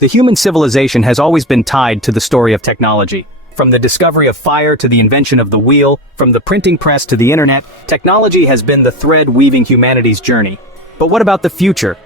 The human civilization has always been tied to the story of technology. From the discovery of fire to the invention of the wheel, from the printing press to the internet, technology has been the thread weaving humanity's journey. But what about the future?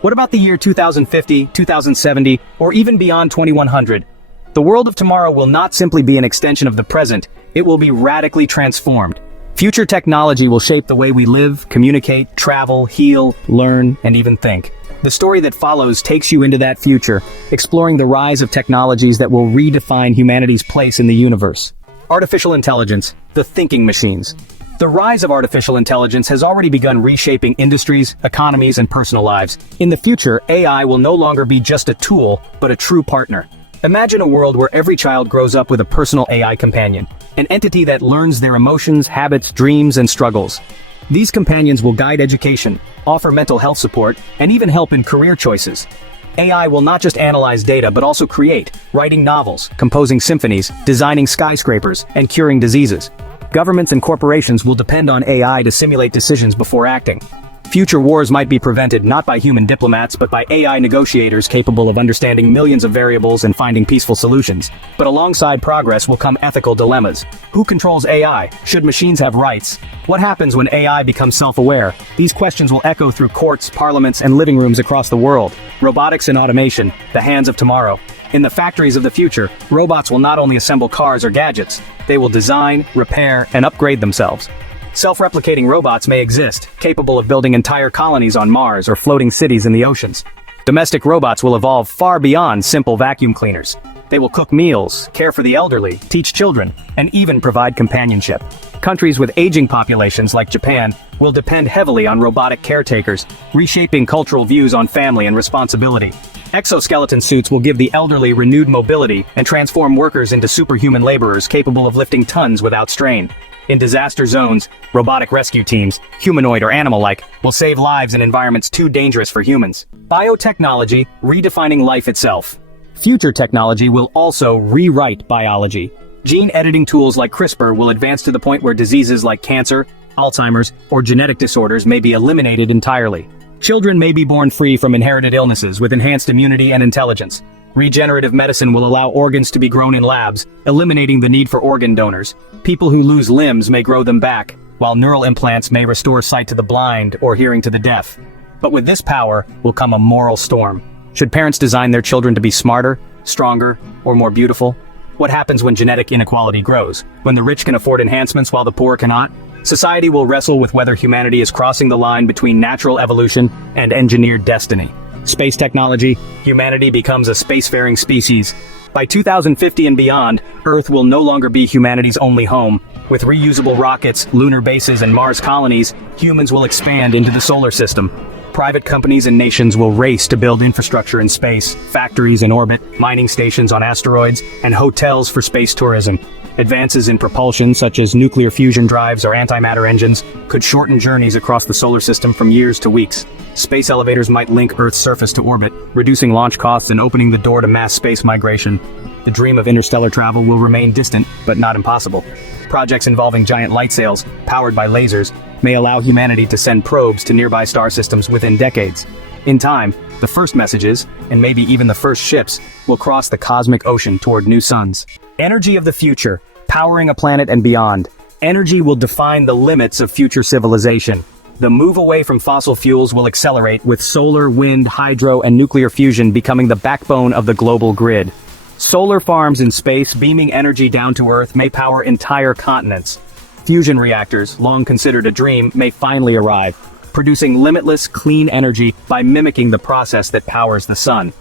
What about the year 2050, 2070, or even beyond 2100? The world of tomorrow will not simply be an extension of the present, it will be radically transformed. Future technology will shape the way we live, communicate, travel, heal, learn, and even think. The story that follows takes you into that future, exploring the rise of technologies that will redefine humanity's place in the universe. Artificial intelligence, the thinking machines. The rise of artificial intelligence has already begun reshaping industries, economies, and personal lives. In the future, AI will no longer be just a tool, but a true partner. Imagine a world where every child grows up with a personal AI companion, an entity that learns their emotions, habits, dreams, and struggles. These companions will guide education, offer mental health support, and even help in career choices. AI will not just analyze data but also create, writing novels, composing symphonies, designing skyscrapers, and curing diseases. Governments and corporations will depend on AI to simulate decisions before acting. Future wars might be prevented not by human diplomats but by AI negotiators capable of understanding millions of variables and finding peaceful solutions. But alongside progress will come ethical dilemmas. Who controls AI? Should machines have rights? What happens when AI becomes self-aware? These questions will echo through courts, parliaments, and living rooms across the world. Robotics and automation, the hands of tomorrow. In the factories of the future, robots will not only assemble cars or gadgets, they will design, repair, and upgrade themselves. Self-replicating robots may exist, capable of building entire colonies on Mars or floating cities in the oceans. Domestic robots will evolve far beyond simple vacuum cleaners. They will cook meals, care for the elderly, teach children, and even provide companionship. Countries with aging populations like Japan will depend heavily on robotic caretakers, reshaping cultural views on family and responsibility. Exoskeleton suits will give the elderly renewed mobility and transform workers into superhuman laborers capable of lifting tons without strain. In disaster zones, robotic rescue teams, humanoid or animal-like, will save lives in environments too dangerous for humans. Biotechnology, redefining life itself. Future technology will also rewrite biology. Gene editing tools like CRISPR will advance to the point where diseases like cancer, Alzheimer's, or genetic disorders may be eliminated entirely. Children may be born free from inherited illnesses with enhanced immunity and intelligence. Regenerative medicine will allow organs to be grown in labs, eliminating the need for organ donors. People who lose limbs may grow them back, while neural implants may restore sight to the blind or hearing to the deaf. But with this power will come a moral storm. Should parents design their children to be smarter, stronger, or more beautiful? What happens when genetic inequality grows? When the rich can afford enhancements while the poor cannot? Society will wrestle with whether humanity is crossing the line between natural evolution and engineered destiny. Space technology, humanity becomes a spacefaring species. By 2050 and beyond, Earth will no longer be humanity's only home. With reusable rockets, lunar bases, and Mars colonies, humans will expand into the solar system. Private companies and nations will race to build infrastructure in space, factories in orbit, mining stations on asteroids, and hotels for space tourism. Advances in propulsion, such as nuclear fusion drives or antimatter engines, could shorten journeys across the solar system from years to weeks. Space elevators might link Earth's surface to orbit, reducing launch costs and opening the door to mass space migration. The dream of interstellar travel will remain distant, but not impossible. Projects involving giant light sails, powered by lasers, may allow humanity to send probes to nearby star systems within decades. In time, the first messages, and maybe even the first ships, will cross the cosmic ocean toward new suns. Energy of the future, powering a planet and beyond. Energy will define the limits of future civilization. The move away from fossil fuels will accelerate, with solar, wind, hydro, and nuclear fusion becoming the backbone of the global grid. Solar farms in space beaming energy down to Earth may power entire continents. Fusion reactors, long considered a dream, may finally arrive, producing limitless, clean energy by mimicking the process that powers the sun.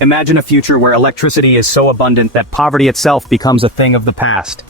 Imagine a future where electricity is so abundant that poverty itself becomes a thing of the past.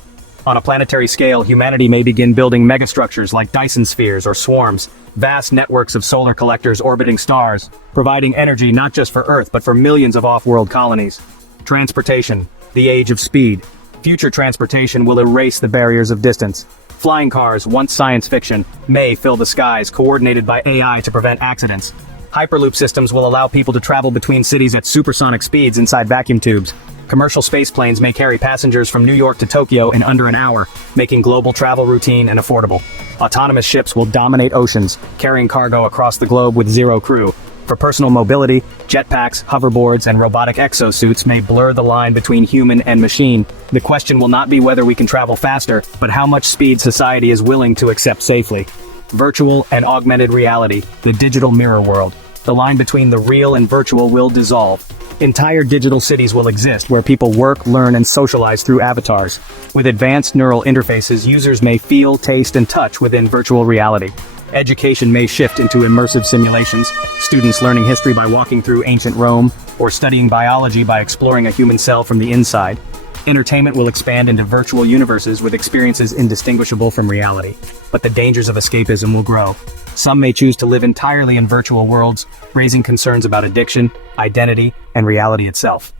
On a planetary scale, humanity may begin building megastructures like Dyson spheres or swarms, vast networks of solar collectors orbiting stars, providing energy not just for Earth but for millions of off-world colonies. Transportation, the age of speed. Future transportation will erase the barriers of distance. Flying cars, once science fiction, may fill the skies, coordinated by AI to prevent accidents. Hyperloop systems will allow people to travel between cities at supersonic speeds inside vacuum tubes. Commercial space planes may carry passengers from New York to Tokyo in under an hour, making global travel routine and affordable. Autonomous ships will dominate oceans, carrying cargo across the globe with zero crew. For personal mobility, jetpacks, hoverboards, and robotic exosuits may blur the line between human and machine. The question will not be whether we can travel faster, but how much speed society is willing to accept safely. Virtual and augmented reality, the digital mirror world. The line between the real and virtual will dissolve. Entire digital cities will exist where people work, learn, and socialize through avatars. With advanced neural interfaces, users may feel, taste, and touch within virtual reality. Education may shift into immersive simulations, students learning history by walking through ancient Rome, or studying biology by exploring a human cell from the inside. Entertainment will expand into virtual universes with experiences indistinguishable from reality. But the dangers of escapism will grow. Some may choose to live entirely in virtual worlds, raising concerns about addiction, identity, and reality itself.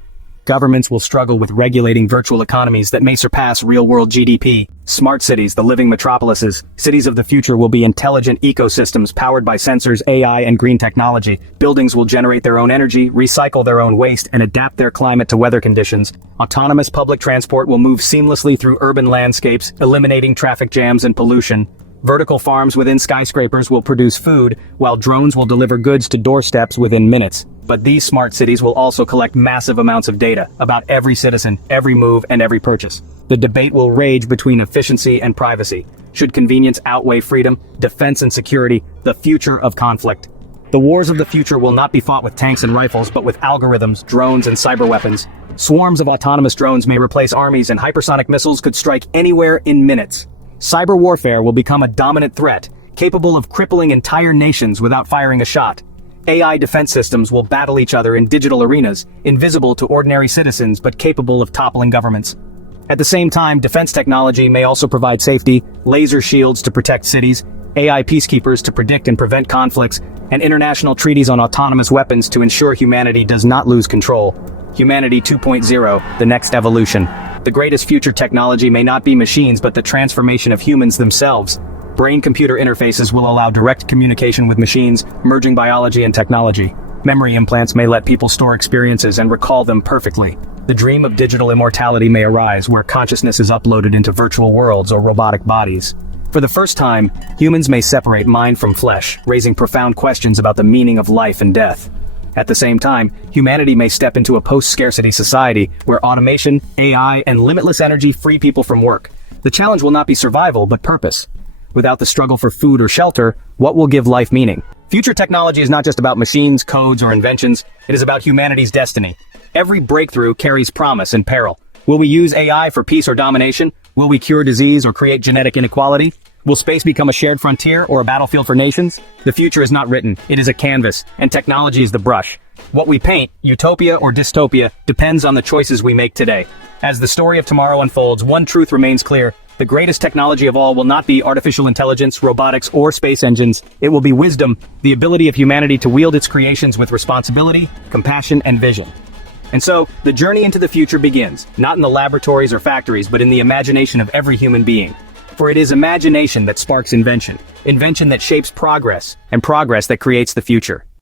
Governments will struggle with regulating virtual economies that may surpass real-world GDP. Smart cities, the living metropolises, cities of the future will be intelligent ecosystems powered by sensors, AI, and green technology. Buildings will generate their own energy, recycle their own waste, and adapt their climate to weather conditions. Autonomous public transport will move seamlessly through urban landscapes, eliminating traffic jams and pollution. Vertical farms within skyscrapers will produce food, while drones will deliver goods to doorsteps within minutes. But these smart cities will also collect massive amounts of data about every citizen, every move, and every purchase. The debate will rage between efficiency and privacy. Should convenience outweigh freedom, defense and security, the future of conflict? The wars of the future will not be fought with tanks and rifles, but with algorithms, drones, and cyber weapons. Swarms of autonomous drones may replace armies, and hypersonic missiles could strike anywhere in minutes. Cyber warfare will become a dominant threat, capable of crippling entire nations without firing a shot. AI defense systems will battle each other in digital arenas, invisible to ordinary citizens but capable of toppling governments. At the same time, defense technology may also provide safety, laser shields to protect cities, AI peacekeepers to predict and prevent conflicts, and international treaties on autonomous weapons to ensure humanity does not lose control. Humanity 2.0, the next evolution. The greatest future technology may not be machines but the transformation of humans themselves. Brain-computer interfaces will allow direct communication with machines, merging biology and technology. Memory implants may let people store experiences and recall them perfectly. The dream of digital immortality may arise where consciousness is uploaded into virtual worlds or robotic bodies. For the first time, humans may separate mind from flesh, raising profound questions about the meaning of life and death. At the same time, humanity may step into a post-scarcity society where automation, AI, and limitless energy free people from work. The challenge will not be survival, but purpose. Without the struggle for food or shelter, what will give life meaning? Future technology is not just about machines, codes, or inventions. It is about humanity's destiny. Every breakthrough carries promise and peril. Will we use AI for peace or domination? Will we cure disease or create genetic inequality? Will space become a shared frontier or a battlefield for nations? The future is not written, it is a canvas, and technology is the brush. What we paint, utopia or dystopia, depends on the choices we make today. As the story of tomorrow unfolds, one truth remains clear. The greatest technology of all will not be artificial intelligence, robotics, or space engines. It will be wisdom, the ability of humanity to wield its creations with responsibility, compassion, and vision. And so, the journey into the future begins, not in the laboratories or factories, but in the imagination of every human being. For it is imagination that sparks invention, invention that shapes progress, and progress that creates the future.